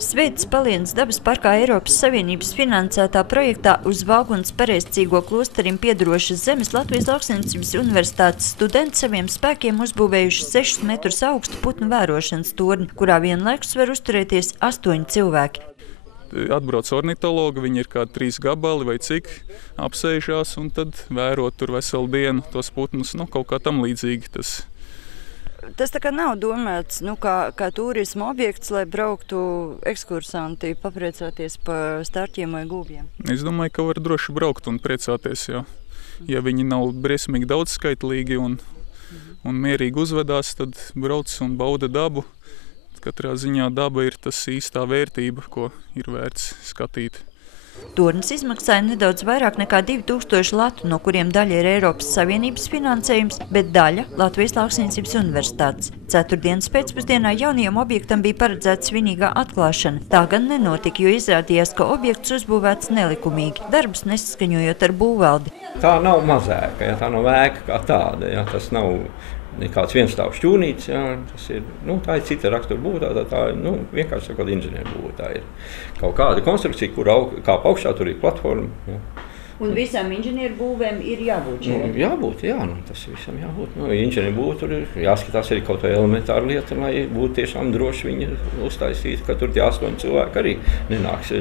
Sveitas Palienas dabas parkā Eiropas Savienības finansētā projektā uz Vaugunas pareizticīgo klosterim piedarošas zemes Latvijas Lauksaimniecības universitātes studenti saviem spēkiem uzbūvējuši 6 metrus augstu putnu vērošanas torni, kurā vienlaikus var uzturēties 8 cilvēki. Atbrauc ornitologi, viņi ir kādi 3 gabali vai cik, apsēžās un tad vēro tur veselu dienu tos putnus, kaut kā tam līdzīgi tas. Tas tā kā nav domāts kā turisma objekts, lai brauktu ekskursanti papriecāties par starķiem vai gūbjiem? Es domāju, ka var droši braukt un priecāties, ja viņi nav briesmīgi daudzskaitlīgi un mierīgi uzvedās, tad brauc un bauda dabu. Katrā ziņā daba ir tas īstā vērtība, ko ir vērts skatīt. Tornis izmaksāja nedaudz vairāk nekā 2000 latu, no kuriem daļa ir Eiropas Savienības finansējums, bet daļa Latvijas Lauksaimniecības universitātes. Ceturtdienas pēcpusdienā jaunajam objektam bija paredzēta svinīgā atklāšana. Tā gan nenotika, jo izrādījās, ka objekts uzbūvēts nelikumīgi, darbus nesaskaņojot ar būvvaldi. Tā nav mazēka, tā nav ēka kā tāda, tas nav nekāds vienstāvu šķūnīts, tas ir, tā ir cita rakstura būvē, tā ir, vienkārši sakot, inženieru būvē. Tā ir kaut kāda konstrukcija, kur kāp augšā, tur ir platforma. Un visām inženieru būvēm ir jābūt šeit? Jābūt, tas visam jābūt. Inženieru būvē tur ir jāskatās arī kaut vai elementāra lieta, lai būtu tiešām droši viņi uztaisīt, ka tur tie 8 cilvēki arī nenāks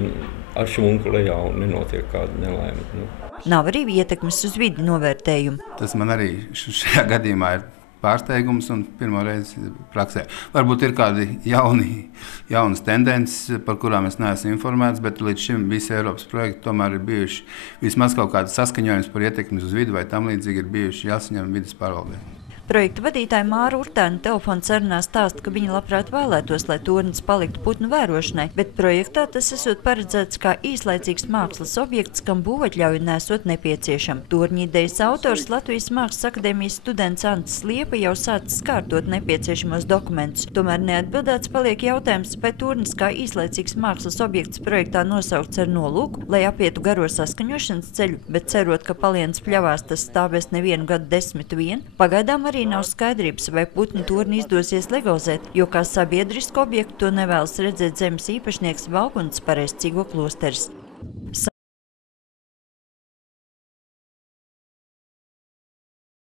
ar šmunku lejā un nenotiek kāda nelaime. Nav arī ietekmes uz vidi novērtējumu. Tas man arī šajā gadījumā ir pārsteigums un pirmo reizi praksē. Varbūt ir kādi jaunas tendences, par kurām es neesmu informēts, bet līdz šim visi Eiropas projekti tomēr ir bijuši vismaz kaut kādas saskaņojums par ietekmes uz vidi vai tam līdzīgi ir bijuši jāsaņem vides pārvaldē. Projekta vadītāja Māra Urtāne telefona sarunā stāsta, ka viņa labprāt vēlētos, lai tornis paliktu putnu vērošanai, bet projektā tas esot paredzēts kā īslaicīgs mākslas objekts, kam būvatļauja nesot nepieciešama. Torņa idejas autors Latvijas Mākslas akadēmijas students Antis Liepa jau sācis kārtot nepieciešamos dokumentus. Tomēr neatbildēts paliek jautājums, vai tornis kā īslaicīgs mākslas objekts projektā nosaukts ar nolūku, lai apietu garo saskaņošanas ceļu, bet cerot, ka Palienas pļavās tas stāvēs nevienu gadu desmitu vien, pagaidām arī nav skaidrības, vai putnu torni izdosies legalizēt, jo kā sabiedrisku objektu to nevēlas redzēt zemes īpašnieks Vaugunas pareizticīgo klosteris.